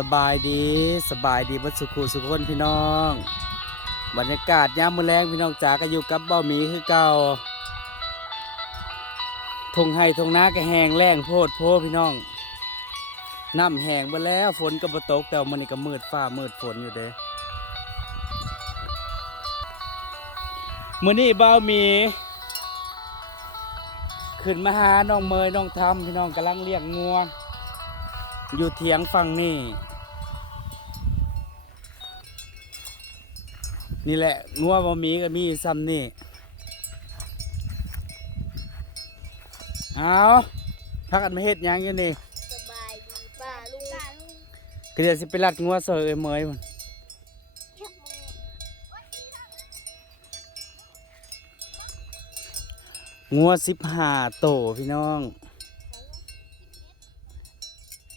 สบายดีสบายดีเบัดสุขุสุขคนพี่น้อง บรรยากาศยามมื้อแรงพี่น้องจ๋าก็อยู่กับเบ้าหมีคือเก่าทงไห้ทงนาก็แห้งแล้งโพดโพพี่น้องน้ำแห้งไปแล้วฝนก็บ่ตกแต่มันนี่ก็มืดฟ้ามืดฝนอยู่เด้มื้อนี้เบ้าหมี ขึ้นมาหาน้องเมยน้องทำพี่น้องกำลังเลี้ยงงัวอยู่เถียงฝั่งนี่ นี่แหละงัวบ่มีก็มีซ้ำนี่เอาพักกันมาเฮ็ดหยังอยู่นี่สบายดีป้าลุงก็เดี๋ยวสิไปรัดงัวซอยเอ้ยเมยพุ่นงัวสิบห้าโตพี่น้อง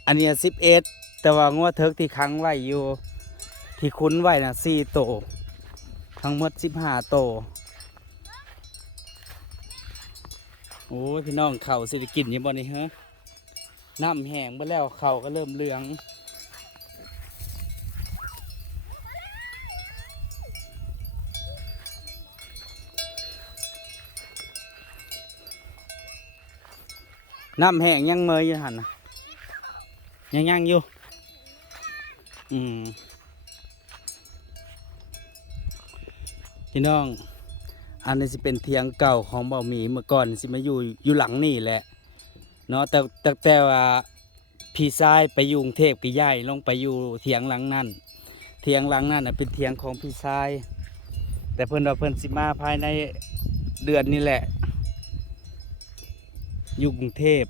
อันเนี้สิบเอ็ดแต่ว่างัวเทิกที่ค้างไว้อยู่ ที่คุ้นไว้นะสี่โต ทั้งหมดสิบห้าโต โอ้ยพี่น้องเข่าสิได้กินยังบ่นี่ฮะน้ำแห้งไปแล้วเข่าก็เริ่มเหลือง น้ำแห้งยังเมยอยู่หันนะยังยังอยู่ อืม พี่น้อง อันนี้สิเป็นเทียงเก่าของเบาหมีเมื่อก่อนสิมาอยู่อยู่หลังนี่แหละเนาะแต่แต่แต่ว่าพี่ชายไปอยู่กรุงเทพก็ย้ายลงไปอยู่เทียงหลังนั่นเทียงหลังนั่นน่ะเป็นเทียงของพี่ชาย แต่เพิ่นว่าเพิ่นสิมาภายในเดือนนี้แหละ อยู่กรุงเทพ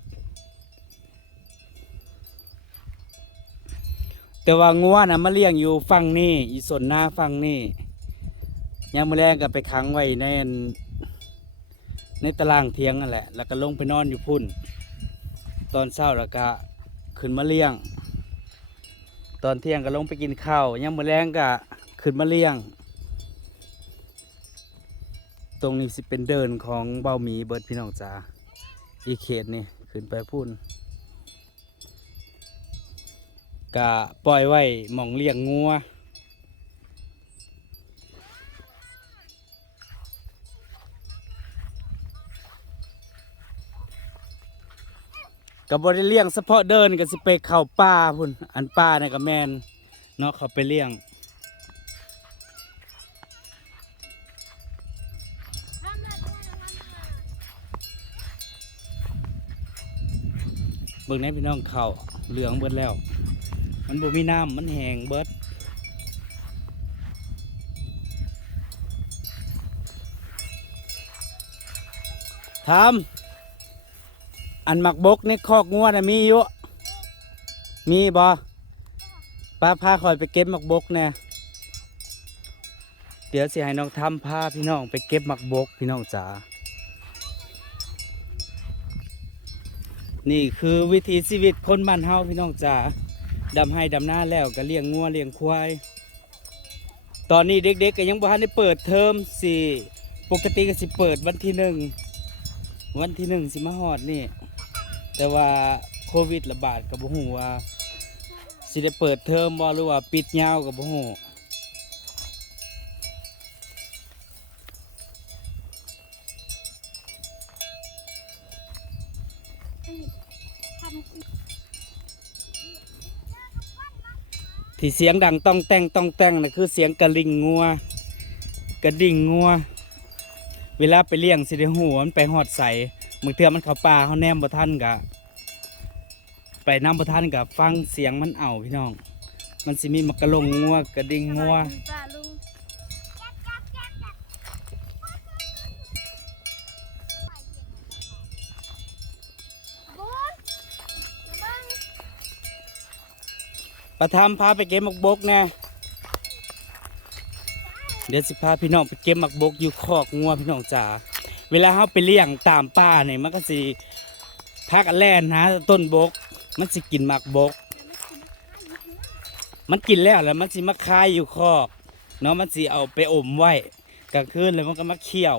แต่ว่างัวนะมาเลี้ยงอยู่ฝั่งนี้อีส่วนหน้าฝั่งนี้ ยามมื้อแรงก็ไปค้างไว้ในในตารางเทียงนั่นแหละ แล้วก็ลงไปนอนอยู่พุ่น ตอนเช้าแล้วก็ขึ้นมาเลี้ยง ตอนเที่ยงก็ลงไปกินข้าวยามมื้อแรงก็ขึ้นมาเลี้ยง ตรงนี้สิเป็นเดินของเบาหมีเบิร์ดพี่น้องจ๋าอีเขตนี่ขึ้นไปพุ่นกะปล่อยไว้หมองเลี้ยงงัว กับบริเลี้ยงเฉพาะเดินก็สิไปเข้าป่าพุ่นอันป่านี่ก็แมนเนาะเขาไปเลี้ยงเบิ่งในพี่น้องเข่าเหลืองเบิดแล้ว มันบ่มีน้ำมันแห้งเบิดทำ อันหมักบกในคอกงัวนะมีอยู่มีบ่ป้าพาคอยไปเก็บหมักบกแน่เดี๋ยวสิให้น้องทำพาพี่น้องไปเก็บหมักบกพี่น้องจ๋านี่คือวิถีชีวิตคนบ้านเฮาพี่น้องจ๋าดำให้ดำหน้าแล้วก็เลี้ยงงัวเลี้ยงควาย ตอนนี้เด็กๆก็ยังบ่ทันได้เปิดเทอมสิปกติก็สิเปิดวันที่หนึ่งวันที่หนึ่งสิมาฮอดนี่ แต่ว่าโควิดระบาดก็บ่ฮู้ว่าสิได้เปิดเทอมบ่หรือว่าปิดยาวก็บ่ฮู้ที่เสียงดังต้องแต่งต้องแต่งนะคือเสียงกระลิงงัว กระดิ่งงัว เวลาไปเลี้ยงสิได้หูว่ามันไปหอดใส่ มือเทื่อมันเข้าป่าเขาแนมบ่ทันกะ ไปน้ำบ่ทันกะฟังเสียงมันเอาพี่น้อง มันสิมีมักกะลงงัวกระดิ่งงัวสบายดีป้าลุงประทามพาไปเก็บมักบกแน่เดี๋ยวสิพาพี่น้องไปเก็บมักบกอยู่คอกงัวพี่น้องจ๋า เวลาเขาไปเลี้ยงตามป่าเนี่ยมันก็สิพักแล่นหาต้นบก มันสิกินหมากบก มันกินแล้วแล้วมันสิมาคายอยู่คอกเนาะมันสิเอาไปอมไว้กลางคืนแล้วมันก็มาเขี่ยว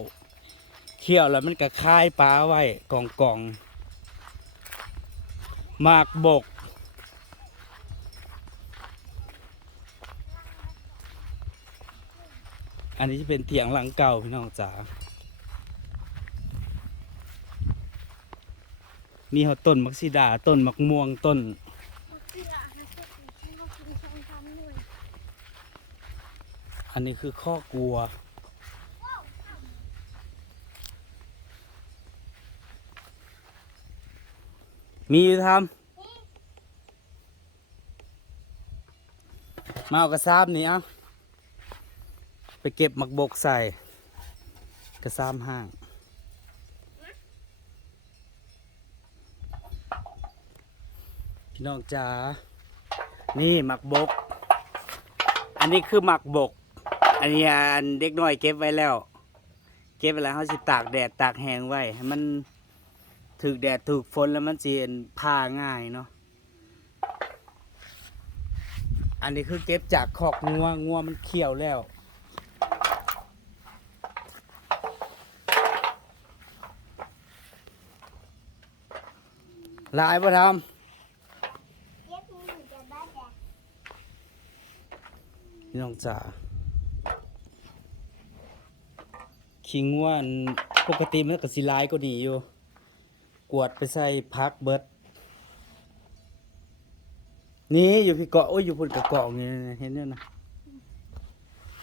เขี่ยวแล้วมันก็คายปลาไว้กองกองหมากบกอันนี้จะเป็นเถียงหลังเก่าพี่น้องจ๋า มีเขาต้นมักซิดาต้นมักม่วงต้นอันนี้คือข้อกลัว มีอยู่ทำมาเอากระซาบนี่เอาไปเก็บหมักบกใส่กระซามห้าง พี่น้องจ๋านี่หมักบก อันนี้คือหมักบก อันนี้อันเด็กน้อยเก็บไว้แล้ว เก็บไว้แล้วเขาสิตากแดดตากแห้งไว้ให้มันถูกแดดถูกฝนแล้วมันสิผ้าง่ายเนาะอันนี้คือเก็บจากคอกงัวงัวมันเขียวแล้วลายประทเย็บมือจะบ้าแดดำพี่ น้องจ๋าขิงว่าปกติมันก็สิลายก็ดีอยู่ กวดไปใส่พักเบิด นี่อยู่พี่เกาะโอ้ยอยู่พุ่นกระเกาะนี่เห็นเนี่ยนะ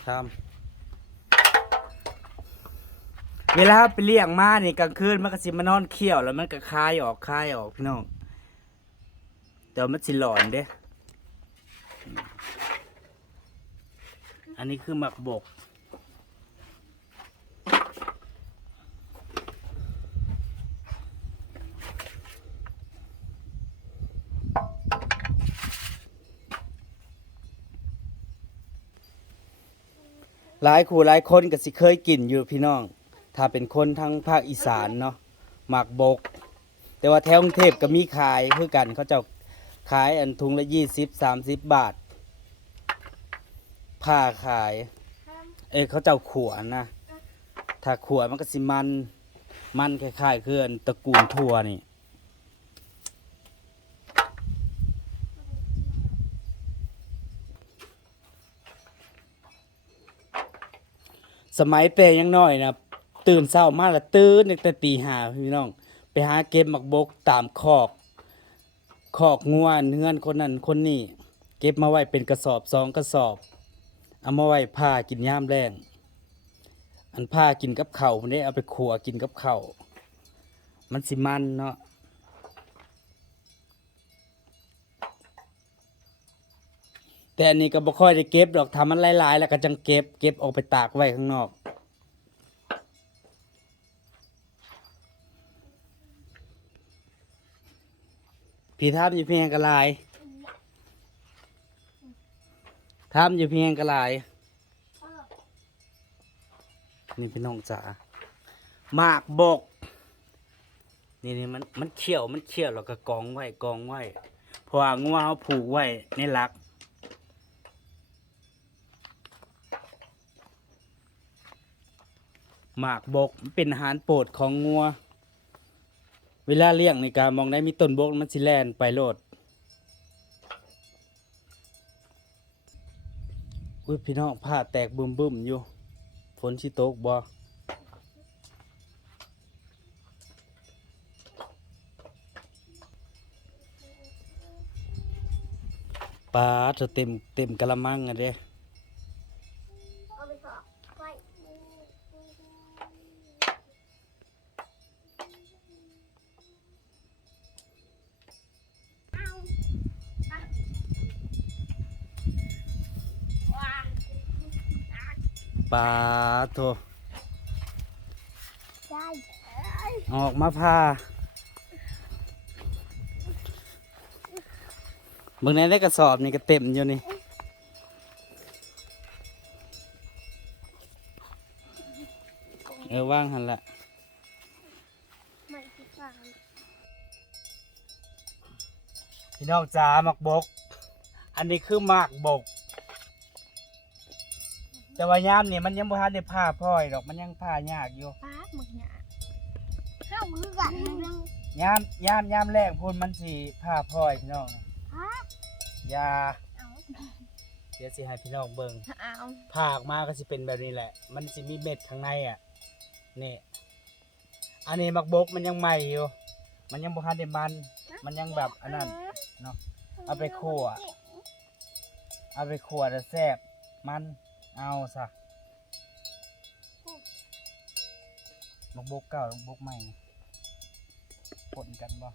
ทำเวลาไปเลี้ยงมานี่กลางคืนมันก็สิมานอนเขี้ยวแล้วมันก็คายออกคายออกพี่น้องแต่มันสิหลอนเด้ อันนี้คือหมักบก หลายคู่หลายคนก็สิเคยกินอยู่พี่น้อง ถ้าเป็นคนทางภาคอีสานเนาะหมักบก แต่ว่าแถวกรุงเทพก็มีขายคือกันเขาเจะขายอันทุงละยี่สิบสามสิบบาท ผ้าขาย เอ้ยเขาเจ้าขวนะถ้าขวมันก็สิมัน มันคล้ายๆคืออันตระกูลทั่วนี่สมัยเปยยังน้อยนะตื่นเช้ามาและตื่นตั้งแต่ตีห้าพี่น้อง ไปหาเก็บหมักบกตามคอกคอกงัวเฮือนคนนั้นคนนี้เก็บมาไว้เป็นกระสอบสองกระสอบ เอามาไว้ผ้ากินย่ามแรงอันผ้ากินกับเข่าวันได้เอาไปขัวกินกับเข่ามันสิมันเนาะแต่อันนี้ก็บ่ค่อยได้เก็บดอกทำมันหลายๆ แล้วก็จังเก็บ เก็บออกไปตากไว้ข้างนอก พี่ทำอยู่เพียงกระลาย ทำอยู่เพียงกระลาย นี่พี่น้องจ๋าหมากบก นี่นี่มันมันเขี่ยวมันเขี่ยวแล้วก็กองไว้กองไว้เพราะว่างัวเขาผูกไว้ในหลักหมากบกมันเป็นอาหารโปรดของงัว เวลาเลี้ยงในการมองได้มีต้นบกมันสิแลนไปโลด อุ้ยพี่น้องผ้าแตกบึมบึมๆอยู่ฝนชิโตกบ่ปลาจะเต็มเต็มกะละมังอะเด้ ปลาโทได้ออกมาพาเบิ่งในได้กระสอบนี่ก็เต็มอยู่นี่เออว่างหันละไม่คิดว่าพี่น้องจ๋าหมักบก อันนี้คือหมากบก แต่ว่ายามนี่มันยังบ่ทันได้ผ้าพลอยดอกมันยังผ้ายากอยู่ป้าหมึกเนี่ยเข้าคือกันเรื่องยามยามยามแรกพูนมันสิผ้าพลอยพี่น้องนี่ป้าอยาเอาดี๋ยวสิให้พี่น้องเบิ่งเอาผากมาก็สิเป็นแบบนี้แหละ มันสิมีเม็ดข้างในอะนี่อันนี้มักบกมันยังใหม่อยู่ มันยังบ่ทันได้มัน มันยังแบบอันนั้นเนาะเอาไปคั่วเอาไปขัวแล้วแซ่บมัน เอาซะมักบกเก่ามักบกใหม่ปนกันบ่บ่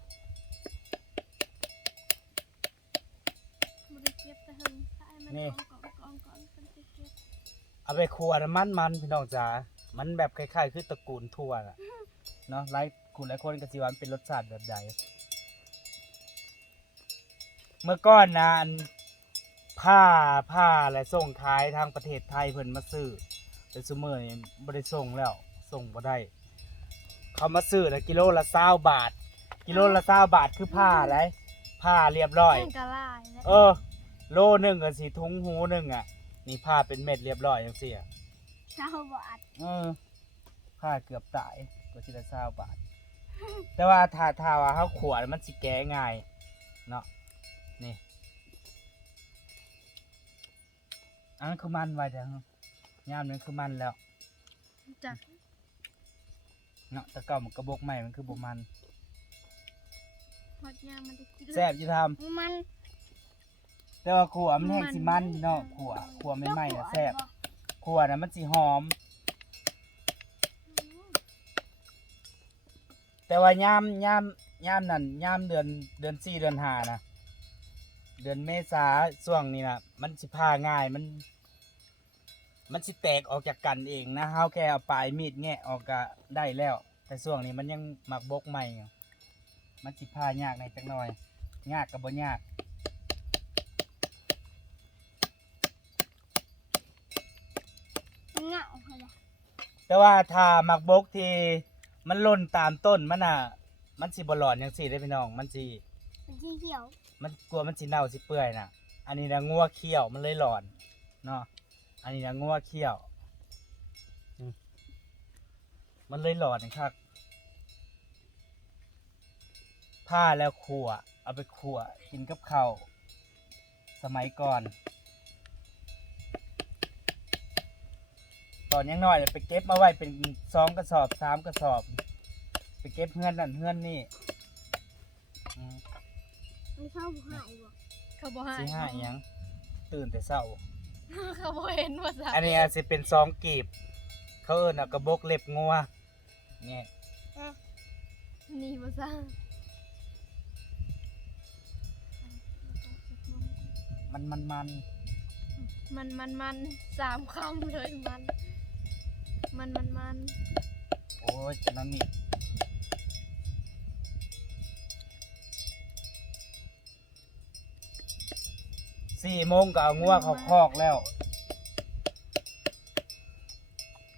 ได้เก็บแต่เฮิงถ้าให้มันนี่กองกองกองกองมันจะเก็บเอาไปขัวน้ำมันมันพี่น้องจ๋า มันแบบคล้ายๆ คือตระกูลทั่วน่ะ เนาะหลายคุณหลายคนก็สิว่ามันเป็นรสชาติแบบใดเมื่อก่อนนะอัน ผ้าผ้าและส่งขายทางประเทศไทยเพิ่นมาซื้อแต่ซุมื้อนี้บ่ได้ส่งแล้วส่งบ่ได้ เขามาซื้อแล้วกิโลละ20บาท กิโลละ20บาทคือผ้าอะไรผ้าเรียบร้อยแม่งกะลายแล้วเออ โลหนึงก็สิถุงหูหนึงอะนี่ผ้าเป็นเม็ดเรียบร้อยจังซี่อะเจ้าบาทเออผ้าเกือบตายก็ทีละเศร้าบาท แต่ว่าถ้าถ้าว่าเขาขวดมันสิแก้ง่าย เนาะ อันนั้นคือมันไว้เดี๋ยวยามนั้นคือมันแล้วจักเนาะแต่เก่ามันกระบอกใหม่มันคือบ่มันฮอดยามมันได้กินแซ่บอยู่ทมันำแต่ว่าขวมันแห้งสิมันพี่เนาะขวขวไม่ไหม้น่ะแซ่บขวน่ะมันสิหอม แต่ว่ายามยามยามนั่นยามเดือนเดือนสี่เดือนห้านะ เดือนเมษาช่วงนี้นะมันสิพาง่ายมัน มันสิแตกออกจากกันเองนะเฮาแค่เอาปลายมีดแงะออกก็ได้แล้ว แต่ช่วงนี้มันยังหมักบกใหม่อยู่มันสิพายากในอยจักหน่อยยากกับบ่ยากมันเหงาเหรอแต่ว่าถ้าหมักบกที่มันหล่นตามต้นมันน่ะ มันสิบ่หลอนจังซี่ได้อพี่น้องมันสิมันสีเขียว มันกลัวมันสิเน่าสิเปื่อยน่ะอันนี้นะงัวเขี้ยวมันเลยหลอนเนาะอันนี้นะงัวเขี้ยวอืมมันเลยหลอนนะครับผ้าแล้วขัวเอาไปขัวกินกับข้าวสมัยก่อน ตอนยังน้อยเนี่ยไปเก็บมาไว้เป็นสองกระสอบสามกระสอบ ไปเก็บเฮือนนั่นเฮือนนี่อืม มันเข้าหายบ่เขาบ่หายสิห้าอิหยังตื่นแต่เช้า เขาบ่เห็นว่าซะอันนี้อาจสิเป็นซองกีบ เขาเอิ้นว่ากระบอกเล็บงัวเนี่ยนี่บ่ซะมันมันมันมันมันมันสามคำเลยมัน มันมันมัน โอ้ยจะนั่นนี่ สี่โมงก็เอางัวเขาคอกแล้ว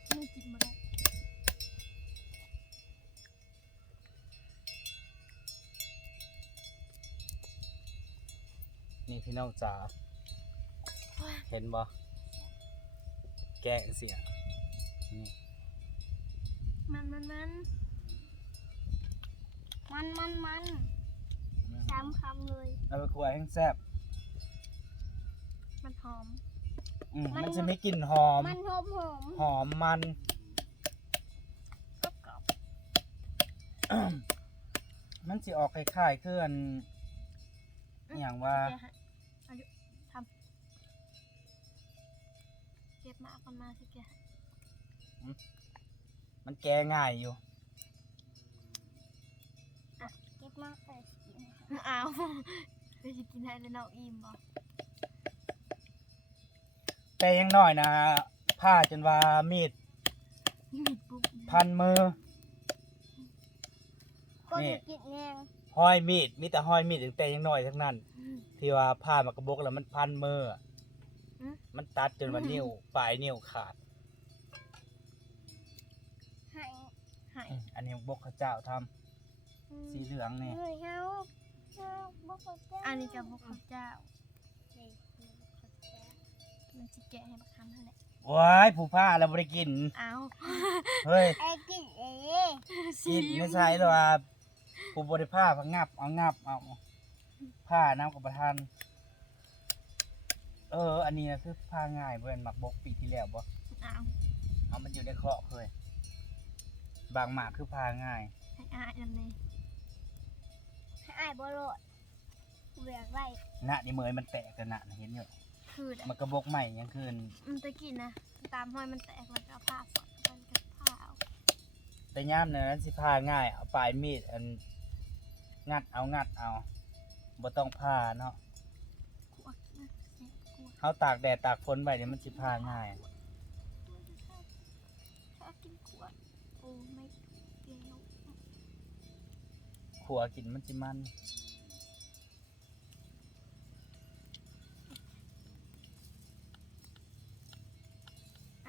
มันกินบ่ได้นี่พี่น้องจ๋าเห็นบ่แกะเสียนี่มันมันมันมันมันมันสามคำเลยเอาไปคั่วให้แซ่บ มันหอม อืมมัน มันจะไม่กลิ่นหอม มันหอมหอมหอมมัน กรอบกรอบมันสิออกคล้ายๆคืออันอหย่างว่าแกะให้อายุทำเก็บมาเอาคนมาสิแกะให้มันแก้ง่ายอยู่ เก็บมาแต่กินเอาไปสิกินให้แล้วน้องอิ่มบ่ แต่ยังน้อยนะผ้าจนว่ามีดมีปุ๊บพันมือก็นี่จะกินแงงห้อยมีดมีแต่ห้อยมีดตั้งแต่ยังน้อยทั้งนั้น ที่ว่าผ้ามากระบอกแล้วมันพันมืออืมมันตัดจนว่านิ้วปลายนิ้วขาดให้ให้อืมอันนี้บกข้าวเจ้าทำสีเหลืองนี่เฮ้ยเฮาเฮาบ่เข้าใจอันนี้ก็บ่เข้าเจ้า มันสิแกะให้บักคำนั่นแหละว้ายผู้ผ้าเราบริกิน เอาเฮ้ย ไอ้กินเองกินไม่ใช่หรอกว่าผู้บริผ้าพังงับ เอางับ เอา ผ้าน้ำกับประทาน เออ อันนี้นะคือพาง่ายเว้นหมักบกปีที่แล้วบ่อ้าวเอามันอยู่ในเคราะห์เคยบางหมากคือพาง่าย ให้อายอันนี้ให้อายบ่โลดเบียกไว้หน้านี่เหมยมันแตกกันนะเห็นอยู่ คือได้มันกระบกใหม่ยังคืนมันตะกี้นะตามห้อยมันแตกแล้วก็เอาผ้าสอดมันก็ผ้าเอาแต่ย่ามเนยนั้นสิพาง่ายเอาปลายมีดอันงัดเอางัดเอาบ่ต้องพาเนาะขวดนะเสร็จขวดเฮาตากแดดตากฝนไว้เดี๋ยวมันสิพาง่ายถ้ากินขวดโอ้ไม่เปรี้ยวขัวกินมันสิมัน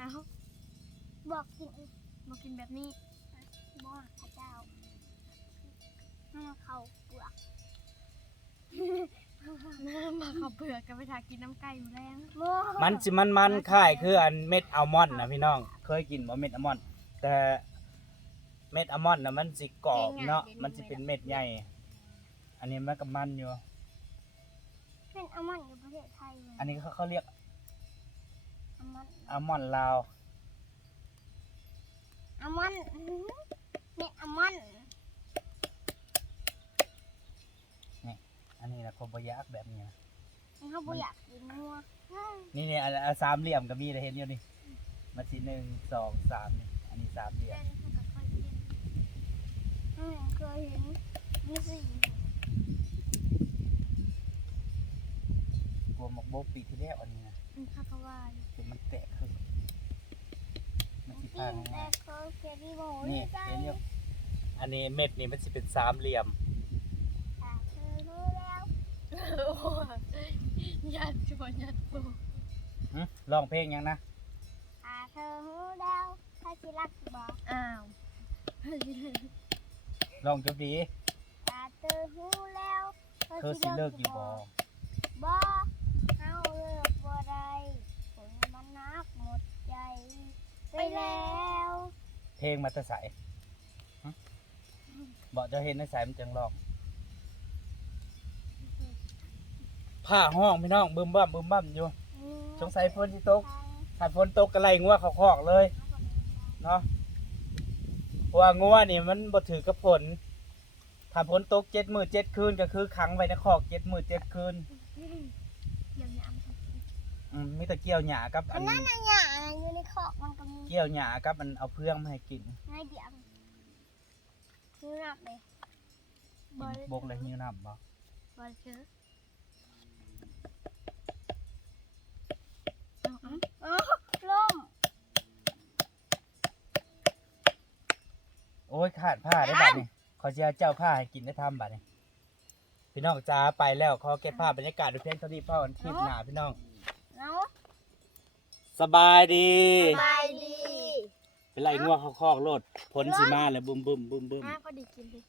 อ้าวบอกกินมากินแบบนี้บ่ข้าเจ้าให้มันเข้าเปลือกมาเขาเปลือกกันไปทากินน้ำไก่อยู่แล้วบ่มันสิมันมันๆคล้ายคืออันเม็ดอัลมอนด์นะพี่น้อง เคยกินบ่เม็ดอัลมอนด์แต่เม็ดอัลมอนด์น่ะมันสิกรอบเนาะมันสิเป็นเม็ดใหญ่ อันนี้มันก็มันอยู่เป็นอัลมอนด์อยู่ประเทศไทยเลยอันนี้เขาเขาเรียก อัลมอนด์อัลมอนด์ลาวอัลมอนด์อื้อหือเนี่ยอัลมอนด์อันนี้นะคนบ่อยากแบบนี้นะเขาบ่อยากกินงัวนี่เนี่ยอันอันสามเหลี่ยมก็มีเลยเห็นอยู่นี่มันสิหนึ่งสองสามนี่อันนี้สามเหลี่ยมแม่นี่เขาก็ค่อยกินอืมเคยเห็นมีสี่กลัวหมกบกปีที่แล้วอันนี้นะอืมเขาก็ว่าอยู่คือมันแตกขึ้นมันสิกิพานแต่ง่ายเคยเก็บที่โมๆนี่ใจเห็นอยู่อันนี้เม็ดนี่มันสิเป็นสามเหลี่ยมอะเธอรู้แล้วโอ้ยยัดชวนยัดปูหึร้องเพลงยังนะอะเธอรู้แล้วถ้าสิรักบอกอ้าวร้องจบดีอะเธอรู้แล้วเธอสิเลิกอยู่บ่บ่เฮ เพลงมาแตะใสหึบอกจะเห็นในสายมันจังร้องผ้าห้องพี่น้องบึมบ้ามบึมบ้ามอยู่ สงสัยฝนสิตกถ้าฝนตกก็ไล่งัวเขาคอกเลยเนาะเพราะว่างัวนี่มันบ่ถือกับฝนถ้าฝนตกเจ็ดมือเจ็ดคืนก็คือขังไว้ในคอกเจ็ดมือเจ็ดคืนเดี๋ยวนี้เอามากินอืมมีแต่เกี่ยวหญ้ากับอัอันนนั้นน่ะ หยาอยู่ในคอกมันก็มีเกี่ยวหญ้ากับอันเอาเพื่องมาให้กินง่ายเดียวคือนับเลยกินบกเลยหิวน้ำบ่บอลเชอเอาเอาอ๋อล่มโอ้ยขาดผ้าได้บัดนี้ขอเสียเจ้าผ้าให้กินได้ทำบัดนี้พี่น้องจ้าไปแล้วขอเก็บภาพบรรยากาศดูเพียงเท่านี้พ่อวันคลิปหน้าพี่น้อง เนาะ สบายดี บายดีเป็นไรงัวเขาคอกโลดพ้นสิมาแล้วบึมบึมบึมบึมอะพอดีกินดิ